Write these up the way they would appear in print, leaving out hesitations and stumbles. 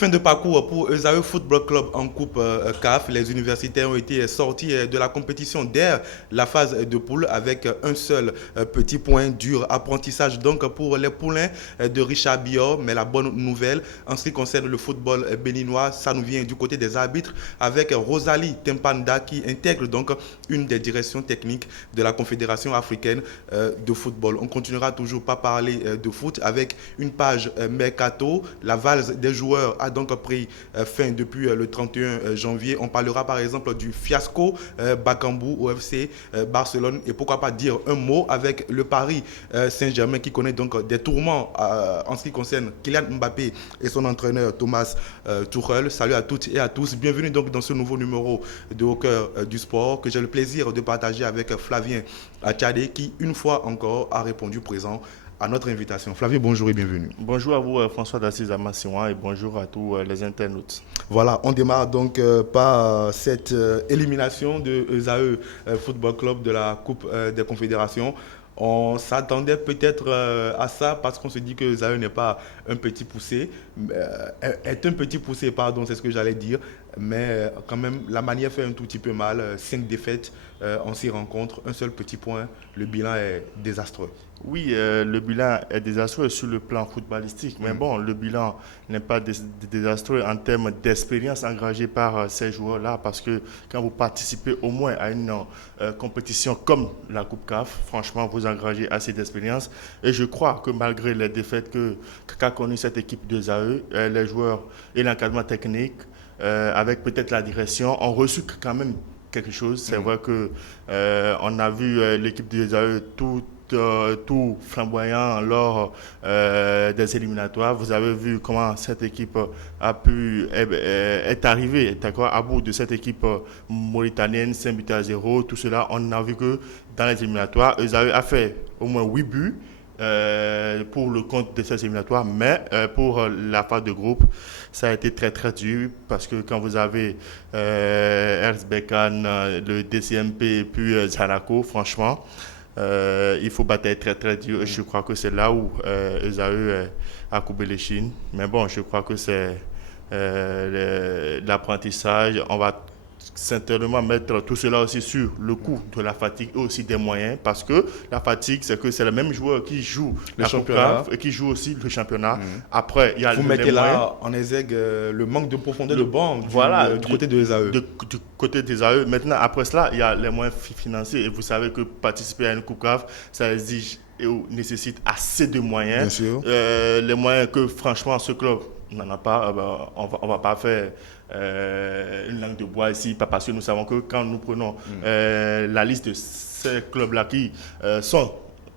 Fin de parcours pour Esaü Football Club en Coupe CAF. Les universitaires ont été sortis de la compétition dès la phase de poule avec un seul petit point dur. Apprentissage donc pour les poulains de Richard Bior. Mais la bonne nouvelle en ce qui concerne le football béninois, ça nous vient du côté des arbitres avec Rosalie Tempanda qui intègre donc une des directions techniques de la Confédération africaine de football. On continuera toujours pas parler de foot avec une page Mercato. La valse des joueurs a donc pris fin depuis le 31 janvier. On parlera par exemple du fiasco Bakambu au FC Barcelone et pourquoi pas dire un mot avec le Paris Saint-Germain qui connaît donc des tourments en ce qui concerne Kylian Mbappé et son entraîneur Thomas Tuchel. Salut à toutes et à tous. Bienvenue donc dans ce nouveau numéro de Au cœur du sport que j'ai le plaisir de partager avec Flavien Achadé qui une fois encore a répondu présent à notre invitation. Flavien, bonjour et bienvenue. Bonjour à vous, François d'Assise Amassiwa, et bonjour à tous les internautes. Voilà, on démarre donc par cette élimination de Esaü Football Club de la Coupe des Confédérations. On s'attendait peut-être à ça parce qu'on se dit que Esaü n'est pas un petit poussé, est un petit poussé, pardon, c'est ce que j'allais dire, mais quand même la manière fait un tout petit peu mal. 5 défaites en 6 rencontres, un seul petit point, le bilan est désastreux. Oui, le bilan est désastreux sur le plan footballistique, mais bon, le bilan n'est pas désastreux en termes d'expérience engagée par ces joueurs-là, parce que quand vous participez au moins à une compétition comme la Coupe CAF, franchement, vous engagez assez d'expérience. Et je crois que malgré les défaites qu'a connues cette équipe de ZAE, les joueurs et l'encadrement technique, avec peut-être la direction, ont reçu quand même quelque chose. C'est vrai que on a vu l'équipe de ZAE tout flamboyant lors des éliminatoires. Vous avez vu comment cette équipe est arrivée à bout de cette équipe mauritanienne, 5 buts à 0. Tout cela, on a vu que dans les éliminatoires, Esaü a fait au moins 8 buts pour le compte de ces éliminatoires, mais pour la phase de groupe, ça a été très très dur parce que quand vous avez Erzbergan, le DCMP et puis Zanaco, franchement, il faut battre très très dur. Je crois que c'est là où Esaü a coupé les chines. Mais bon, je crois que c'est l'apprentissage. On va certainement mettre tout cela aussi sur le coup de la fatigue et aussi des moyens, parce que la fatigue, c'est que c'est le même joueur qui joue le championnat et qui joue aussi le championnat. Après, il y a vous mettez là en exergue le manque de profondeur de banc du côté de Esaü. Du côté des AE. Maintenant, après cela, il y a les moyens financiers. Et vous savez que participer à une Coupe CAF, ça exige et nécessite assez de moyens. Bien sûr. Les moyens que, franchement, ce club n'en a pas. On va pas faire une langue de bois ici, parce que nous savons que quand nous prenons la liste de ces clubs-là qui sont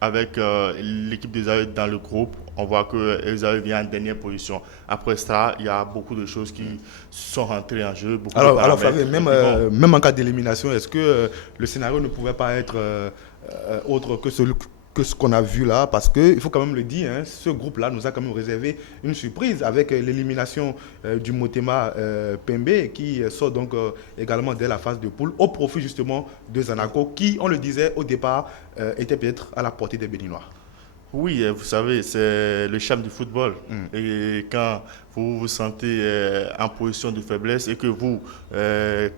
avec l'équipe des AE dans le groupe, on voit que Esaü vient en dernière position. Après ça, il y a beaucoup de choses qui sont rentrées en jeu. Alors Flavien, même en cas d'élimination, est-ce que le scénario ne pouvait pas être autre que ce qu'on a vu là, parce qu'il faut quand même le dire, hein, ce groupe-là nous a quand même réservé une surprise avec l'élimination du Motema Pembe qui sort donc également dès la phase de poule au profit justement de Zanaco qui, on le disait au départ, était peut-être à la portée des Béninois. Oui, vous savez, c'est le charme du football. Et quand vous vous sentez en position de faiblesse et que vous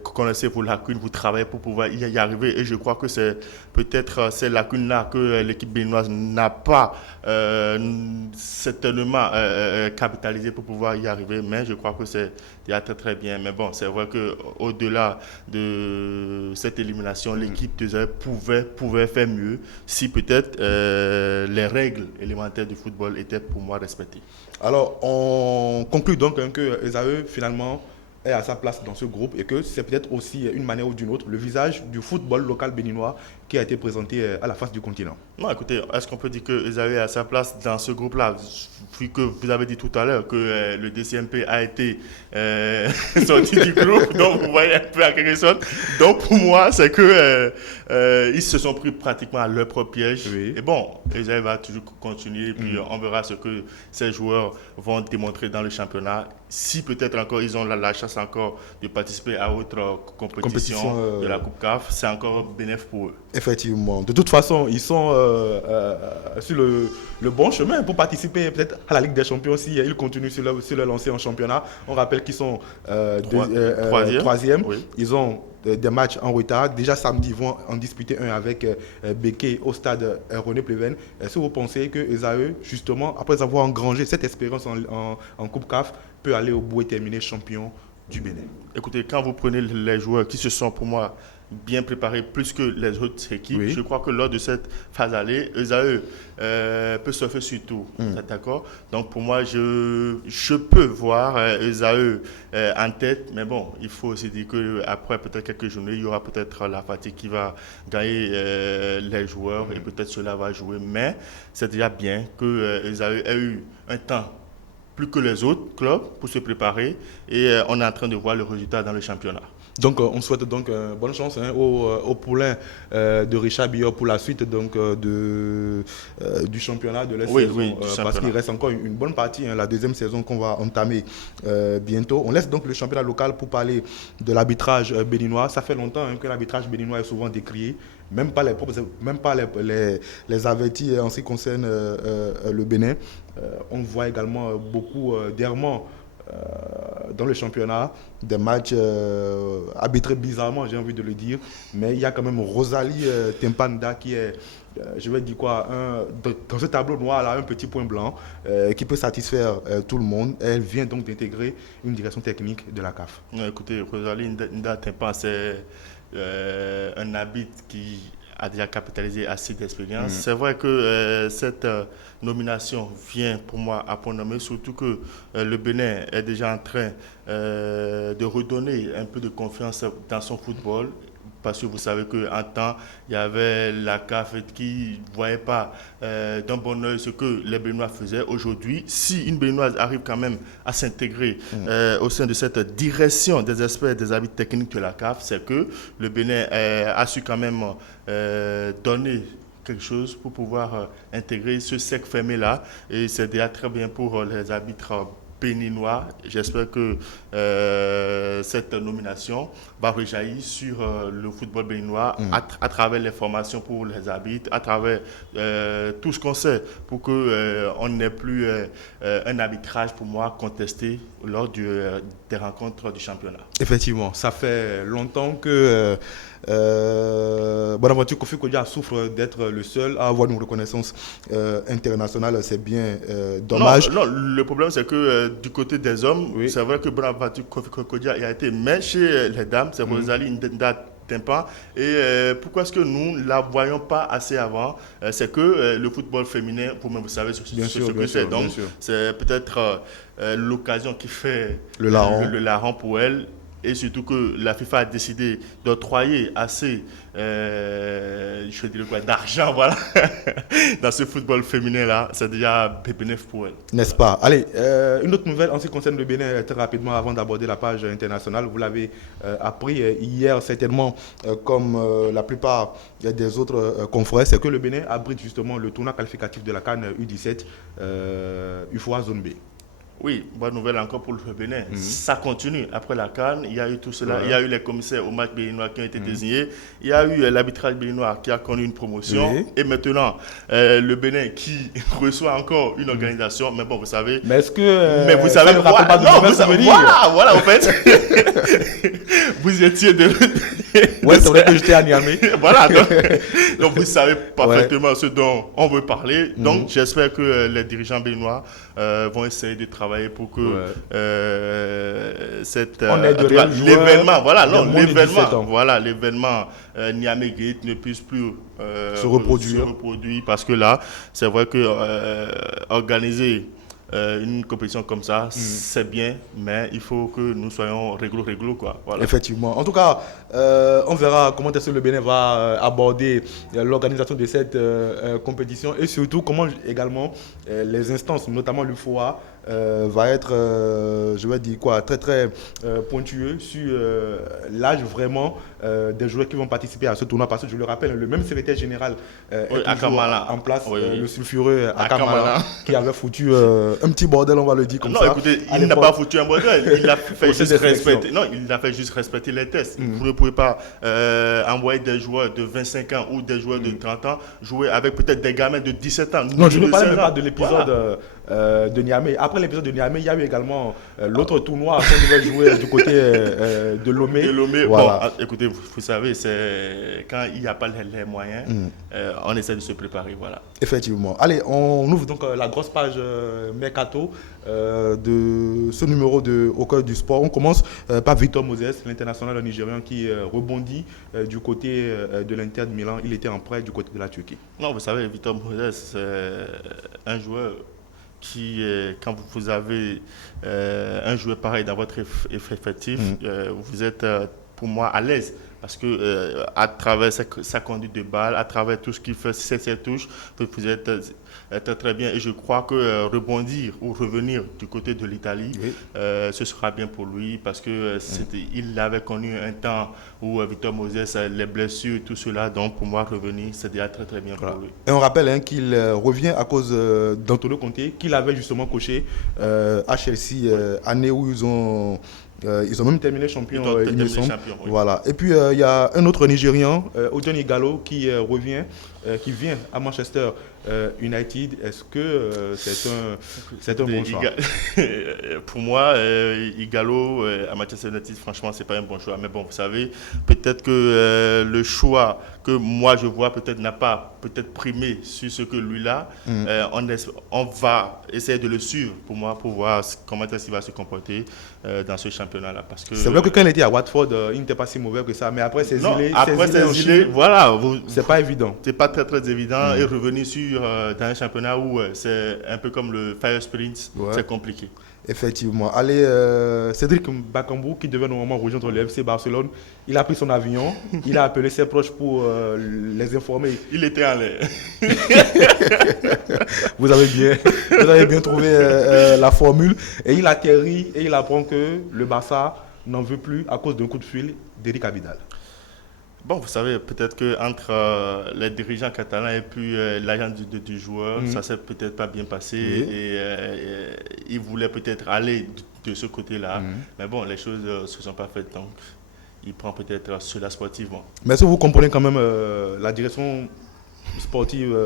connaissez vos lacunes, vous travaillez pour pouvoir y arriver. Et je crois que c'est peut-être ces lacunes-là que l'équipe béninoise n'a pas certainement capitalisé pour pouvoir y arriver. Mais je crois que c'est déjà très très bien. Mais bon, c'est vrai qu'au-delà de cette élimination, l'équipe de ZAE pouvait faire mieux si peut-être les règles élémentaires du football étaient pour moi respectées. Alors, on conclut donc que Esaü finalement est à sa place dans ce groupe et que c'est peut-être aussi une manière ou d'une autre le visage du football local béninois qui a été présenté à la face du continent. Non, écoutez, est-ce qu'on peut dire que Esaü est à sa place dans ce groupe-là, vu que vous avez dit tout à l'heure que le DCMP a été sorti du groupe, donc vous voyez un peu à quelque chose. Donc pour moi, c'est que ils se sont pris pratiquement à leur propre piège. Oui. Et bon, Esaü va toujours continuer, puis on verra ce que ces joueurs vont démontrer dans le championnat. Si peut-être encore ils ont la chance encore de participer à autre compétition de la Coupe CAF, c'est encore bénéfique pour eux. Effectivement. De toute façon, ils sont sur le bon chemin pour participer peut-être à la Ligue des Champions si ils continuent sur leur lancée en championnat. On rappelle qu'ils sont troisième. Oui. Ils ont des matchs en retard. Déjà samedi, ils vont en disputer un avec Béquet au stade René Pleven. Est-ce que vous pensez que Esaü, justement, après avoir engrangé cette expérience en Coupe CAF, peut aller au bout et terminer champion du Bénin? Écoutez, quand vous prenez les joueurs qui se sont pour moi bien préparés plus que les autres équipes, Oui. je crois que lors de cette phase aller, Esaü peut surfer sur tout. D'accord? Donc pour moi, je peux voir Esaü en tête, mais bon, il faut aussi dire qu'après peut-être quelques journées, il y aura peut-être la fatigue qui va gagner les joueurs et peut-être cela va jouer. Mais c'est déjà bien que Esaü ait eu un temps plus que les autres clubs pour se préparer et on est en train de voir le résultat dans le championnat. Donc, on souhaite donc bonne chance au poulain de Richard Billot pour la suite donc, du championnat de la saison. Oui, parce qu'il reste encore une bonne partie, la deuxième saison qu'on va entamer bientôt. On laisse donc le championnat local pour parler de l'arbitrage béninois. Ça fait longtemps que l'arbitrage béninois est souvent décrié. Même pas les avertis en ce qui concerne le Bénin. On voit également beaucoup d'errements dans le championnat, des matchs arbitrés bizarrement, j'ai envie de le dire. Mais il y a quand même Rosalie Tempanda qui est, je vais dire quoi, dans ce tableau noir là, un petit point blanc qui peut satisfaire tout le monde. Elle vient donc d'intégrer une direction technique de la CAF. Écoutez, Rosalie Tempanda, c'est un arbitre qui a déjà capitalisé assez d'expérience. C'est vrai que cette nomination vient pour moi à point nommé, surtout que le Bénin est déjà en train de redonner un peu de confiance dans son football. Parce que vous savez qu'en temps, il y avait la CAF qui ne voyait pas d'un bon oeil ce que les Béninois faisaient. Aujourd'hui, si une Béninoise arrive quand même à s'intégrer au sein de cette direction des experts des arbitres techniques de la CAF, c'est que le Bénin a su quand même donner quelque chose pour pouvoir intégrer ce cercle fermé-là. Et c'est déjà très bien pour les arbitres béninois. J'espère que cette nomination va rejaillir sur le football béninois à travers les formations pour les arbitres, à travers tout ce qu'on sait pour qu'on n'ait plus un arbitrage pour moi contesté lors des rencontres du championnat. Effectivement, ça fait longtemps que Bonaventure Kofi Kodia souffre d'être le seul à avoir une reconnaissance internationale. C'est bien dommage. Non, le problème c'est que du côté des hommes, c'est vrai que Bonaventure Kofi Kodia a été, mais chez les dames, c'est Rosalie Ndenda Tempa. Et pourquoi est-ce que nous ne la voyons pas assez avant? C'est que le football féminin, vous-même vous savez ce que c'est. Donc c'est peut-être l'occasion qui fait le larron pour elle. Et surtout que la FIFA a décidé d'octroyer assez je dirais quoi, d'argent voilà, dans ce football féminin-là. C'est déjà bénéfique pour elle. N'est-ce pas? Allez, une autre nouvelle en ce qui concerne le Bénin, très rapidement avant d'aborder la page internationale. Vous l'avez appris hier certainement, comme la plupart des autres confrères, c'est que le Bénin abrite justement le tournoi qualificatif de la CAN U17 UFOA Zone B. Oui, bonne nouvelle encore pour le Bénin. Ça continue. Après la CAN, il y a eu tout cela. Il y a eu les commissaires au match béninois qui ont été désignés. Il y a eu l'arbitrage béninois qui a connu une promotion. Et maintenant, le Bénin qui reçoit encore une organisation. Mais bon, vous savez... Mais est-ce que... mais vous savez... Voilà, en fait. Vous étiez de... Ouais, c'est vrai que j'étais à Niamey. Voilà, donc vous savez parfaitement ce dont on veut parler. Donc j'espère que les dirigeants béninois vont essayer de travailler pour que l'événement Niamey Gate ne puisse plus se reproduire. Parce que là, c'est vrai que organiser une compétition comme ça, c'est bien, mais il faut que nous soyons réglo, quoi. Voilà. Effectivement. En tout cas, on verra comment est-ce que le Bénin va aborder l'organisation de cette compétition et surtout comment également les instances, notamment l'UFOA, va être, je vais dire quoi, très très pointueux sur l'âge vraiment des joueurs qui vont participer à ce tournoi. Parce que je le rappelle, le même secrétaire général est toujours en place, le sulfureux Akamala, qui avait foutu un petit bordel, on va le dire comme ça. Non, écoutez, il n'a pas foutu un bordel, il a fait juste respecter. Non, il a fait juste respecter les tests. Vous ne pouvez pas envoyer des joueurs de 25 ans ou des joueurs de 30 ans jouer avec peut-être des gamins de 17 ans. Non, je ne parle même pas de l'épisode de Niamey. Après l'épisode de Niamey, il y a eu également l'autre tournoi qu'on devait jouer du côté de Lomé. De Lomé, voilà. Bon, écoutez, vous savez, c'est quand il n'y a pas les moyens, on essaie de se préparer, voilà. Effectivement. Allez, on ouvre donc la grosse page Mercato de ce numéro de Au cœur du sport. On commence par Victor Moses, l'international nigérian qui rebondit du côté de l'Inter de Milan. Il était en prêt du côté de la Turquie. Non, vous savez, Victor Moses, c'est un joueur qui, quand vous avez un joueur pareil dans votre effectif, vous êtes pour moi à l'aise. Parce que à travers sa conduite de balle, à travers tout ce qu'il fait, ses touches, vous êtes très bien. Et je crois que rebondir ou revenir du côté de l'Italie, ce sera bien pour lui parce que il avait connu un temps où Victor Moses, les blessures, tout cela. Donc pour moi, revenir, c'est déjà très très bien pour lui. Et on rappelle qu'il revient à cause d'Antonio Conte, qu'il avait justement coaché à Chelsea, année où ils ont même terminé champion, il me semble. Voilà. Et puis il y a un autre Nigérian, Odion Ighalo, qui revient, qui vient à Manchester United. Est-ce que c'est un bon choix? Pour moi, Ighalo à Manchester United, franchement, c'est pas un bon choix. Mais bon, vous savez, peut-être que le choix que moi je vois peut-être n'a pas peut-être primé sur ce que lui là. On va essayer de le suivre pour moi pour voir comment il va se comporter dans ce championnat-là. Parce que c'est vrai que quand il était à Watford, il n'était pas si mauvais que ça. Mais après ces îles, voilà, c'est pas évident. C'est pas très très évident et revenir dans un championnat où c'est un peu comme le Fire Sprint, c'est compliqué. Effectivement. Allez, Cédric Bakambu, qui devait normalement rejoindre le FC Barcelone, il a pris son avion, il a appelé ses proches pour les informer. Il était en l'air. Vous avez bien trouvé la formule. Et il atterrit et il apprend que le Barça n'en veut plus à cause d'un coup de fil d'Eric Abidal. Bon, vous savez, peut-être qu'entre les dirigeants catalans et puis l'agent du joueur, ça s'est peut-être pas bien passé et il voulait peut-être aller de ce côté-là. Mais bon, les choses ne se sont pas faites, donc il prend peut-être cela sportivement. Mais est-ce que vous comprenez quand même la direction sportive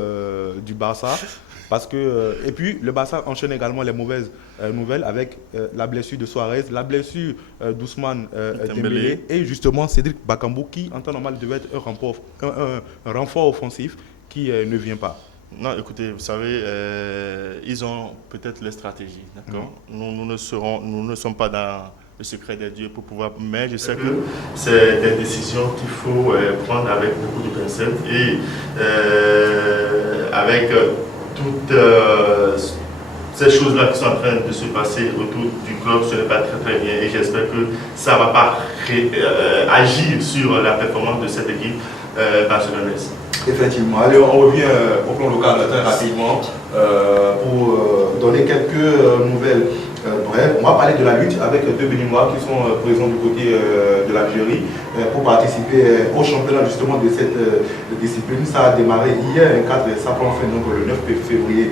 du Barça? Parce que, et puis, le Barça enchaîne également les mauvaises nouvelles avec la blessure de Suarez, la blessure d'Ousmane Dembélé et justement Cédric Bakambu qui, en temps normal, devait être un renfort offensif qui ne vient pas. Non, écoutez, vous savez, ils ont peut-être les stratégies, d'accord. Nous ne sommes pas dans le secret des dieux pour pouvoir... Mais je sais que c'est des décisions qu'il faut prendre avec beaucoup de pincettes et avec toutes ces choses-là qui sont en train de se passer autour du club, ce n'est pas très très bien et j'espère que ça ne va pas agir sur la performance de cette équipe barcelonaise. Effectivement. Allez, on revient au plan local très rapidement pour donner quelques nouvelles. Bref, on va parler de la lutte avec deux Béninois qui sont présents du côté de l'Algérie pour participer au championnat justement de cette discipline. Ça a démarré hier, ça prend fin donc le 9 février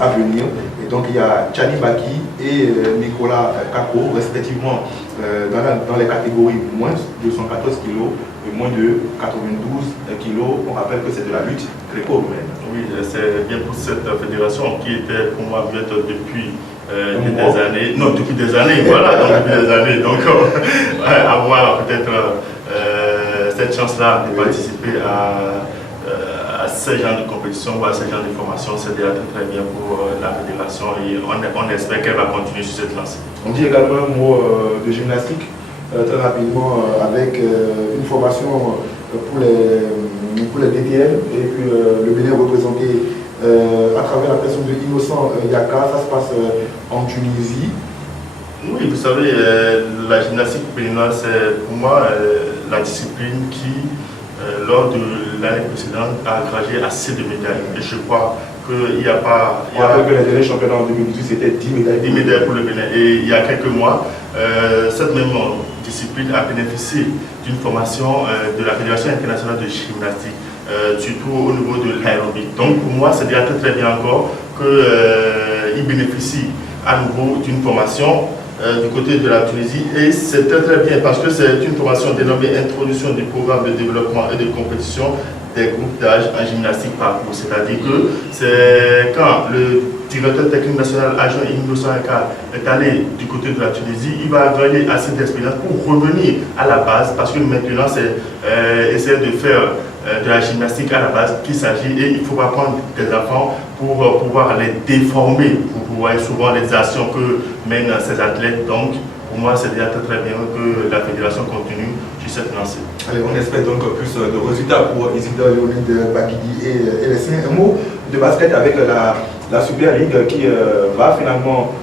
à venir. Et donc il y a Chani Baki et Nicolas Kako, respectivement dans les catégories moins de 114 kg et moins de 92 kg. On rappelle que c'est de la lutte gréco-romaine. Oui, c'est bien pour cette fédération qui était pour moi muette depuis des années. Non, depuis des années, voilà, donc depuis des années. Donc avoir peut-être cette chance-là de participer à ce genre de compétition ou à ce genre de formation, c'est déjà très, très bien pour la fédération et on espère qu'elle va continuer sur cette lancée. On dit également un mot de gymnastique, très rapidement, avec une formation pour les DTN et puis le Bénin représenté à travers la personne de Innocent Yaka. Ça se passe en Tunisie. Oui, vous savez, la gymnastique béninoise, c'est pour moi la discipline qui, lors de l'année précédente, a agrégé assez de médailles. Et je crois qu'il n'y a pas... On rappelle que les derniers championnats en 2018, c'était 10 médailles. 10 médailles pour le Bénin. Et il y a quelques mois, cette même discipline a bénéficié d'une formation de la Fédération internationale de gymnastique, surtout au niveau de l'aérobic. Donc pour moi, c'est déjà très bien encore qu'il bénéficie à nouveau d'une formation du côté de la Tunisie, et c'est très bien parce que c'est une formation dénommée Introduction du programme de développement et de compétition des groupes d'âge en gymnastique parcours. C'est-à-dire que c'est quand le directeur technique national adjoint Innocent Ekal est allé du côté de la Tunisie, il va gagner assez d'expérience pour revenir à la base, parce que maintenant c'est essayer de faire de la gymnastique à la base qu'il s'agit, et il faut pas prendre des enfants pour pouvoir les déformer, pour pouvoir souvent les actions que mènent ces athlètes. Donc pour moi c'est déjà très bien que la fédération continue sur cette lancée. Allez, on espère donc plus de résultats pour Isidore Léonide Bakidi et les Siens. Un mot de basket avec la Super League qui va finalement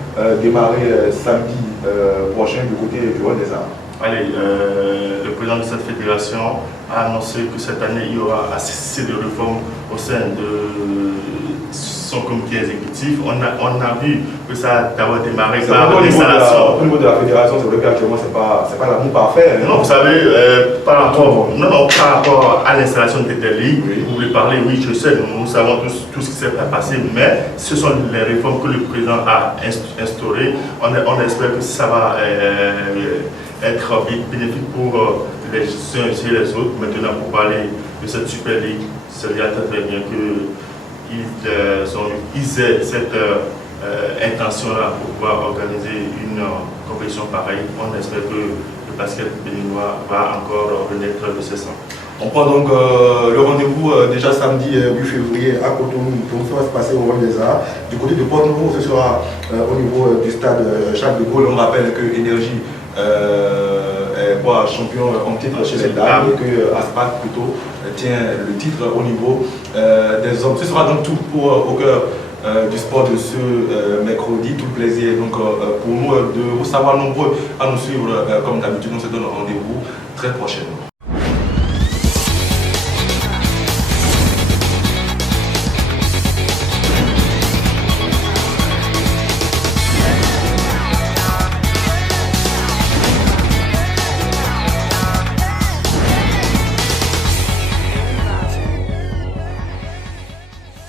démarrer samedi prochain du côté du Hall des Arts. Allez, le président de cette fédération a annoncé que cette année il y aura assez de réformes au sein de son comité exécutif. On a vu que ça a d'abord démarré par l'installation. Au niveau de la fédération, c'est vrai qu'actuellement, c'est pas l'amour parfait. Non, vous savez, par rapport à l'installation de telle ligue, vous voulez parler, oui, je sais, nous savons tout ce qui s'est passé, mais ce sont les réformes que le président a instaurées. On espère que ça va être bénéfique pour les uns et les autres. Maintenant, pour parler de cette Super Ligue, c'est déjà très bien qu'ils aient cette intention-là pour pouvoir organiser une compétition pareille. On espère que le basket béninois va encore renaître de ses cendres. On prend donc le rendez-vous déjà samedi 8 février à Cotonou. Tout ça va se passer au Hall des Arts. Du côté de Port-Nouveau, ce sera au niveau du stade Charles de Gaulle. On rappelle que Énergie est champion en titre chez les dames et que Aspac plutôt tient le titre au niveau des hommes. Ce sera donc tout au cœur du sport de ce mercredi. Tout le plaisir donc pour nous de vous savoir nombreux à nous suivre comme d'habitude. On se donne rendez-vous très prochainement.